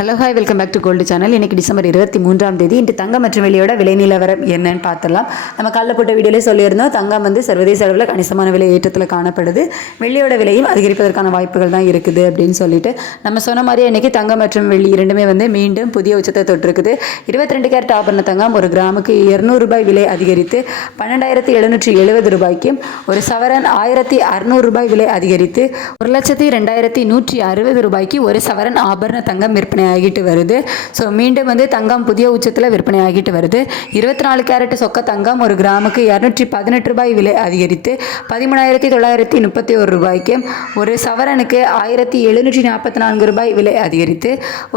Hello hi welcome back to gold channel. இன்றைக்கி December 23ஆம் தேதி இன்று தங்கம் மற்றும் வெள்ளியோட விலை நிலவரம் என்னன்னு பார்த்துடலாம். நம்ம காலைல போட்ட வீடியோலேயே சொல்லியிருந்தோம், தங்கம் சர்வதேச அளவில் கணிசமான விலை ஏற்றத்தில் காணப்படுது, வெள்ளியோட விலையும் அதிகரிப்பதற்கான வாய்ப்புகள் தான் இருக்குது அப்படின்னு சொல்லிட்டு நம்ம சொன்ன மாதிரியே இன்றைக்கி தங்கம் மற்றும் வெள்ளி இரண்டுமே மீண்டும் புதிய உச்சத்தை தொட்டிருக்குது. 22 கேரட் ஆபரண தங்கம் ஒரு கிராமுக்கு 200 ரூபாய் விலை அதிகரித்து 12,770 ரூபாய்க்கும், ஒரு சவரன் 1,600 ரூபாய் விலை அதிகரித்து 1,02,160 ரூபாய்க்கு ஒரு சவரன் ஆபரண தங்கம் விற்பனை ஆகிட்டு வருது. ஸோ மீண்டும் தங்கம் புதிய உச்சத்தில் விற்பனை ஆகிட்டு வருது. 24 கேரட் சொக்க தங்கம் ஒரு கிராமுக்கு 218 ரூபாய் விலை அதிகரித்து 13,931 ரூபாய்க்கும், ஒரு சவரனுக்கு 1,744 ரூபாய் விலை அதிகரித்து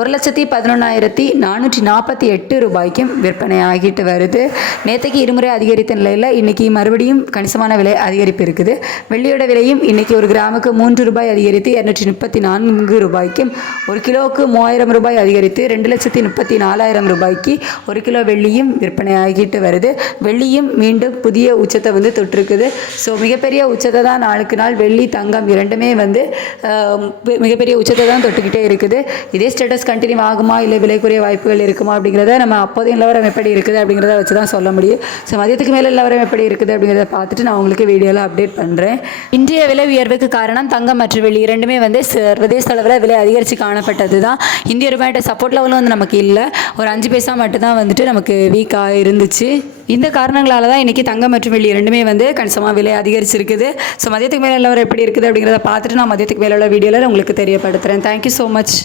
1,11,448 ரூபாய்க்கும் விற்பனை ஆகிட்டு வருது. நேற்றுக்கு இருமுறை அதிகரித்த நிலையில் இன்னைக்கு மறுபடியும் கணிசமான விலை அதிகரிப்பு இருக்குது. வெள்ளியோட விலையும் இன்னைக்கு ஒரு கிராமுக்கு 3 ரூபாய் அதிகரித்து 234 ரூபாய்க்கும், ஒரு கிலோவுக்கு 3000 ரூபாய் அதிகரித்து 2,34,000 ரூபாய்க்கு ஒரு கிலோ வெள்ளியும் விற்பனை ஆகிட்டு வருது. வெள்ளியும் மீண்டும் புதிய உச்சத்தை தொட்டிருக்குது. ஸோ மிகப்பெரிய உச்சத்தை தான் நாளுக்கு நாள் வெள்ளி தங்கம் இரண்டுமே மிகப்பெரிய உச்சத்தை தான் தொட்டுக்கிட்டே இருக்குது. இதே ஸ்டேட்டஸ் கண்டினியூ ஆகுமா இல்லை விலைக்குரிய வாய்ப்புகள் இருக்குமா அப்படிங்கிறத நம்ம அப்போதைய நிலவரம் எப்படி இருக்குது அப்படிங்கிறத வச்சு தான் சொல்ல முடியும். ஸோ மதியத்துக்கு மேலே நிலவரம் எப்படி இருக்குது அப்படிங்கிறத பார்த்துட்டு நான் உங்களுக்கு வீடியோவில் அப்டேட் பண்ணுறேன். இன்றைய விலை உயர்வுக்கு காரணம் தங்கம் மற்றும் வெள்ளி இரண்டுமே சர்வதேச அளவில் விலை அதிகரித்து காணப்பட்டது தான். இந்திய ரூபாய்ட்ட சப்போர்ட் லெவலும் நமக்கு இல்லை, ஒரு 5 பைசா மட்டும்தான் நமக்கு வீக்காக இருந்துச்சு. இந்த காரணங்களால தான் இன்றைக்கி தங்கம் மற்றும் வெள்ளி இரண்டுமே கணிசமாக விலை அதிகரிச்சிருக்குது. ஸோ மதியத்துக்கு மேலே நிலவரம் எப்படி இருக்குது அப்படிங்கிறத பார்த்துட்டு நான் மதியத்துக்கு மேலே உள்ள வீடியோவில் உங்களுக்கு தெரியப்படுத்துகிறேன். Thank you so much.